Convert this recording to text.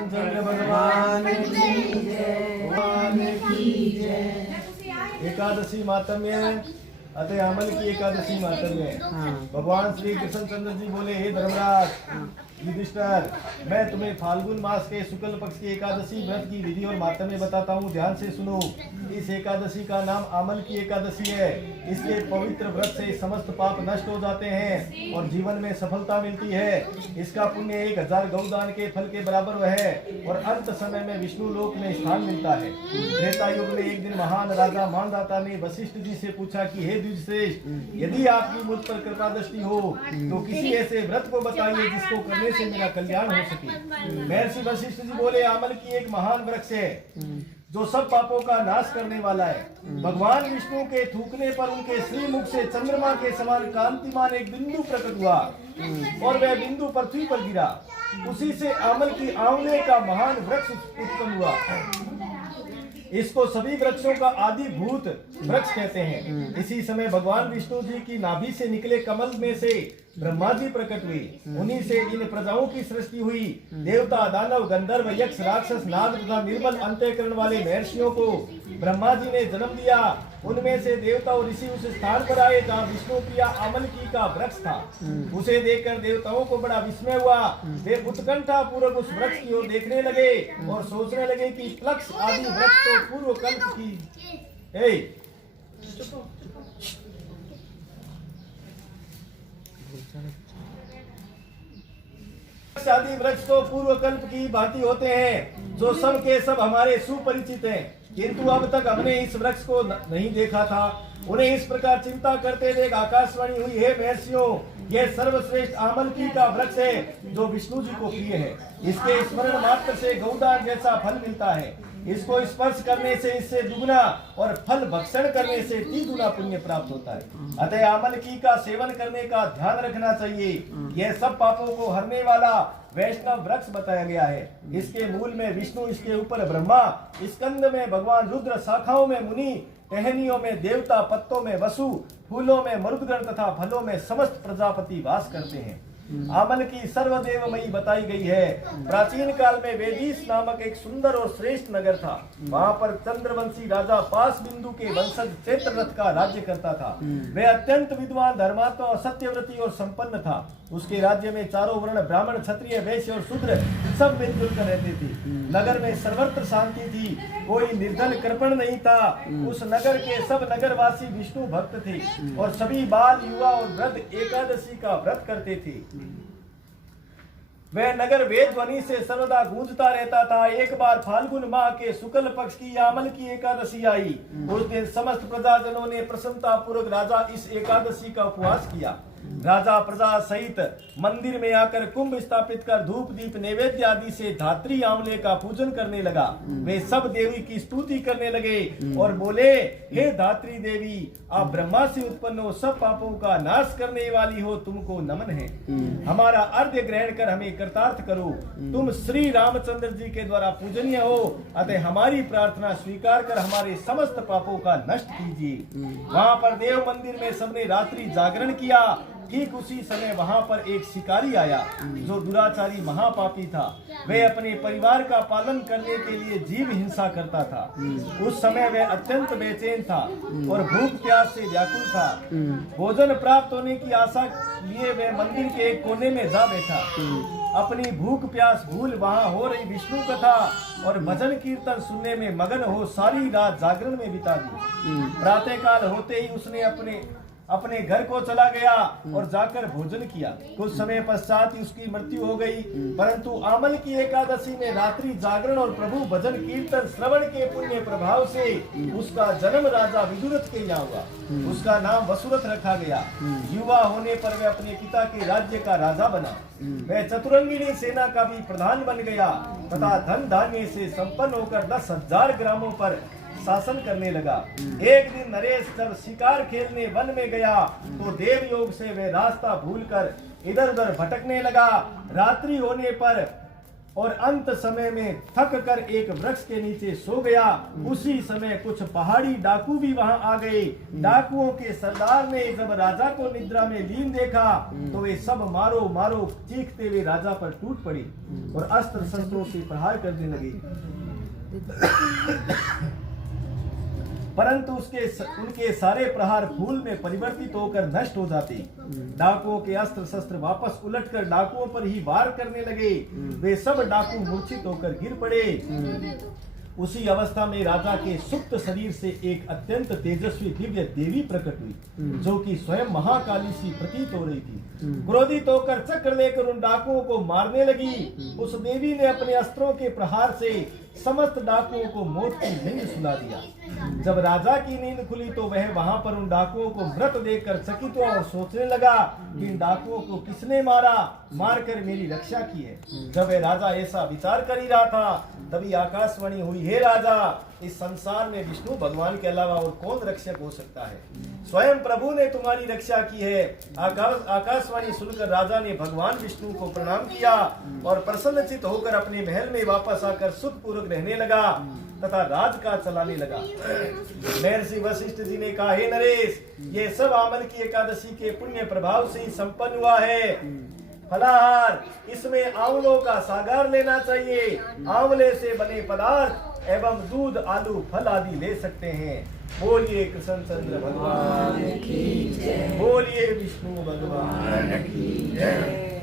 कृष्णचंद्र भगवान की जय। एकादशी मातम्य अतः अमल की एकादशी मातम्य। भगवान श्री कृष्णचंद्र जी बोले, हे धर्मराज युधिष्ठिर, मैं तुम्हें फाल्गुन मास के शुक्ल पक्ष की एकादशी व्रत की विधि और मातम्य बताता हूँ, ध्यान से सुनो। इस एकादशी का नाम अमल की एकादशी है। इसके पवित्र व्रत से समस्त पाप नष्ट हो जाते हैं और जीवन में सफलता मिलती है। इसका पुण्य 1000 गौदान के फल के बराबर है और अंत समय में विष्णु लोक में स्थान मिलता है। त्रेता युग में एक दिन महान राजा मानदाता ने वशिष्ठ जी से पूछा कि हे द्विजश्रेष्ठ, यदि आपकी मुझ पर कृपा दृष्टि हो तो किसी ऐसे व्रत को बताइए जिसको करने से मेरा कल्याण हो सके। महर्षि वशिष्ठ जी बोले, अमल की एक महान वृक्ष है जो सब पापों का नाश करने वाला है। भगवान विष्णु के थूकने पर उनके श्रीमुख से चंद्रमा के समान कांतिमान एक बिंदु प्रकट हुआ और वह बिंदु पृथ्वी पर गिरा। उसी से अमल की आंवले का महान वृक्ष उत्पन्न हुआ। इसको सभी वृक्षों का आदि भूत वृक्ष कहते हैं। इसी समय भगवान विष्णु जी की नाभि से निकले कमल में से ब्रह्मा जी प्रकट हुए। उन्हीं से इन प्रजाओं की सृष्टि हुई। देवता, दानव, गंधर्व, यक्ष, राक्षस, नाग तथा निर्मल अंतःकरण वाले महर्षियों को ब्रह्मा जी ने जन्म दिया। उनमें से देवता और ऋषि उस स्थान पर आए जहाँ विष्णु प्रिया अमलकी का वृक्ष था। उसे देखकर देवताओं को बड़ा विस्मय हुआ। वे उत्कंठा पूर्वक उस वृक्ष की ओर देखने लगे और सोचने लगे कि प्लक्ष आदि वृक्ष तो पूर्व कल्प की आदि वृक्ष तो पूर्व कल्प की भांति होते हैं, जो सब के सब हमारे सुपरिचित हैं, किंतु अब तक हमने इस वृक्ष को नहीं देखा था। उन्हें इस प्रकार चिंता करते देख आकाशवाणी हुई, हे महर्षियों, यह सर्वश्रेष्ठ अमलकी का वृक्ष है जो विष्णु जी को प्रिय है। इसके स्मरण मात्र से गौदान जैसा फल मिलता है। इसको स्पर्श करने से इससे दुगुना और फल भक्षण करने से 3 गुना पुण्य प्राप्त होता है। अतः अमलकी का सेवन करने का ध्यान रखना चाहिए। यह सब पापों को हरने वाला वैष्णव वृक्ष बताया गया है। इसके मूल में विष्णु, इसके ऊपर ब्रह्मा, स्कंद में भगवान रुद्र, शाखाओं में मुनि, टहनियों में देवता, पत्तों में वसु, फूलों में मरुदगण तथा फलों में समस्त प्रजापति वास करते हैं। अमल की सर्वदेवमयी बताई गई है। प्राचीन काल में वेदीस नामक एक सुंदर और श्रेष्ठ नगर था। वहाँ पर चंद्रवंशी राजा पास बिंदु के वंशज चैत्ररथ का राज्य करता था। वह अत्यंत विद्वान, धर्मात्मा, सत्यव्रती और संपन्न था। उसके राज्य में चारों वर्ण, ब्राह्मण, क्षत्रिय, वैश्य और शूद्र सब मिलजुल कर रहते थे। नगर में सर्वत्र शांति थी, कोई निर्धन कृपण नहीं था। उस नगर के सब नगरवासी विष्णु भक्त थे और सभी बाल, युवा और वृद्ध एकादशी का व्रत करते थे। वह नगर वेद ध्वनि से सर्वदा गूंजता रहता था। एक बार फाल्गुन माह के शुक्ल पक्ष की अमल की एकादशी आई। उस दिन समस्त प्रजाजनों ने प्रसन्नता पूर्वक राजा इस एकादशी का उपवास किया। राजा प्रजा सहित मंदिर में आकर कुंभ स्थापित कर धूप दीप नैवेद्य आदि से धात्री आंवले का पूजन करने लगा। वे सब देवी की स्तुति करने लगे और बोले, हे धात्री देवी, आप ब्रह्मा से उत्पन्न हो, सब पापों का नाश करने वाली हो, तुमको नमन है। हमारा अर्घ्य ग्रहण कर हमें कृतार्थ करो। तुम श्री रामचंद्र जी के द्वारा पूजनीय हो, अतः हमारी प्रार्थना स्वीकार कर हमारे समस्त पापों का नष्ट कीजिए। वहाँ पर देव मंदिर में सबने रात्रि जागरण किया। ठीक उसी समय वहाँ पर एक शिकारी आया जो दुराचारी महापापी था। वह अपने परिवार का पालन करने के लिए जीव हिंसा करता था। उस समय वह अत्यंत बेचैन था और भूख प्यास से व्याकुल था। भोजन प्राप्त होने की आशा लिए वह मंदिर के एक कोने में जा बैठा। अपनी भूख प्यास भूल वहाँ हो रही विष्णु कथा और भजन कीर्तन सुनने में मगन हो सारी रात जागरण में बिता दी। प्रातः काल होते ही उसने अपने घर को चला गया और जाकर भोजन किया। कुछ समय पश्चात ही उसकी मृत्यु हो गई। परंतु अमल की एकादशी में रात्रि जागरण और प्रभु भजन कीर्तन श्रवण के पुण्य प्रभाव से उसका जन्म राजा विदुरथ के यहाँ हुआ। उसका नाम वसुरथ रखा गया। युवा होने पर वह अपने पिता के राज्य का राजा बना। वह चतुरंगिनी सेना का भी प्रधान बन गया तथा धन धान्य से संपन्न होकर 10,000 ग्रामों पर शासन करने लगा। एक दिन नरेश जब शिकार खेलने वन में गया तो देव योग से वह रास्ता भूलकर इधर उधर भटकने लगा। रात्रि होने पर और अंत समय में थक कर एक वृक्ष के नीचे सो गया। उसी समय कुछ पहाड़ी डाकू भी वहां आ गए। डाकुओं के सरदार ने जब राजा को निद्रा में लीन देखा तो वे सब मारो मारो चीखते हुए राजा पर टूट पड़े और अस्त्र शस्त्रों से प्रहार करने लगे, परंतु उनके सारे प्रहार फूल में परिवर्तित होकर नष्ट हो जाते। डाकुओं के अस्त्र शस्त्र वापस उलटकर डाकुओं पर ही वार करने लगे। वे सब डाकू मूर्छित होकर गिर पड़े। उसी अवस्था में राजा के सुप्त शरीर से एक अत्यंत तेजस्वी दिव्य देवी प्रकट हुई, जो कि स्वयं महाकाली सी प्रतीत हो रही थी। क्रोधित होकर चक्र लेकर उन डाकुओं को मारने लगी। उस देवी ने अपने अस्त्रों के प्रहार से समस्त डाकुओं को मौत की नींद सुला दिया। जब राजा की नींद खुली तो वह वहां पर उन डाकुओं को मृत देखकर चकित हुआ और सोचने लगा कि इन डाकुओं को किसने मारा, मारकर मेरी रक्षा की है। जब वह राजा ऐसा विचार कर ही रहा था तभी आकाशवाणी हुई, हे राजा, इस संसार में विष्णु भगवान के अलावा और कौन रक्षक हो सकता है? स्वयं प्रभु ने तुम्हारी रक्षा की है। आकाशवाणी सुनकर राजा ने भगवान विष्णु को प्रणाम किया और प्रसन्नचित होकर अपने महल में वापस आकर सुखपूर्वक रहने लगा तथा राजकाज चलाने लगा। महर्षि वशिष्ठ जी ने कहा, हे नरेश, ये सब आमल की एकादशी के पुण्य प्रभाव से ही संपन्न हुआ है। फलाहार, इसमें आंवलों का सागर लेना चाहिए। आंवले से बने पदार्थ एवं दूध, आलू, फल आदि ले सकते हैं। बोलिए कृष्णचंद्र भगवान की जय, बोलिए विष्णु भगवान की जय।